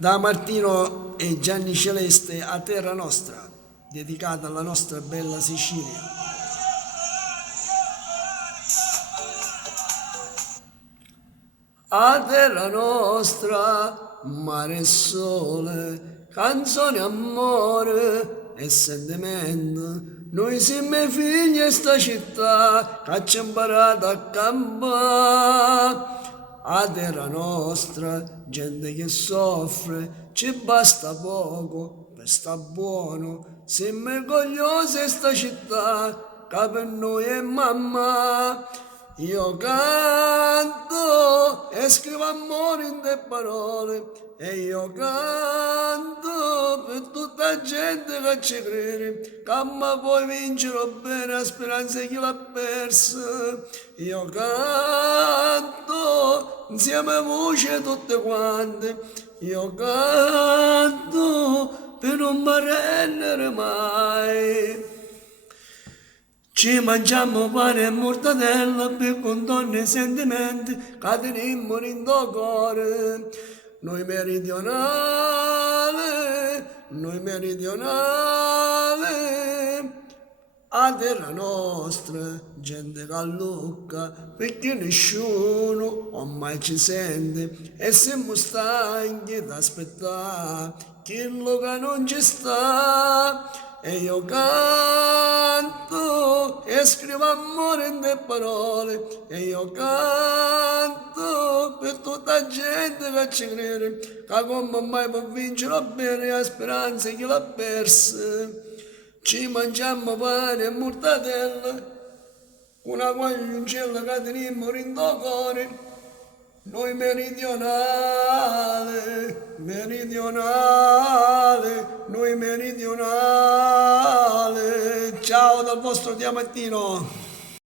Da Martino e Gianni Celeste a Terra Nostra, dedicata alla nostra bella Sicilia. A Terra Nostra, mare e sole, canzoni, amore e sentimento. Noi siamo figli di sta città che ci ha imparato a campare. A Terra Nostra, gente che soffre, ci basta poco per sta buono. Siamo orgogliosi di sta città che per noi è mamma. Io canto e scrivo amore in te parole e io canto per tutta la gente che ci crede, che ma poi vincerò bene la speranza chi l'ha persa. Io canto insieme a voce tutte quante, io canto per non mi arrendere mai. Ci mangiamo pane e mortadella per contorno e sentimenti che teniamo in cuore. Noi meridionali, a terra nostra, gente che lucca, perché nessuno ormai ci sente e siamo stanchi di aspettare quello che non ci sta. E io canto e scrivo amore in te parole e io canto per tutta la gente che ci crede che come mai può vincere bene la speranza che l'ha persa. Ci mangiamo pane e mortadella una guagliuncella che teniamo in cuore. Noi noi meridionali. Ciao dal vostro Diamantino.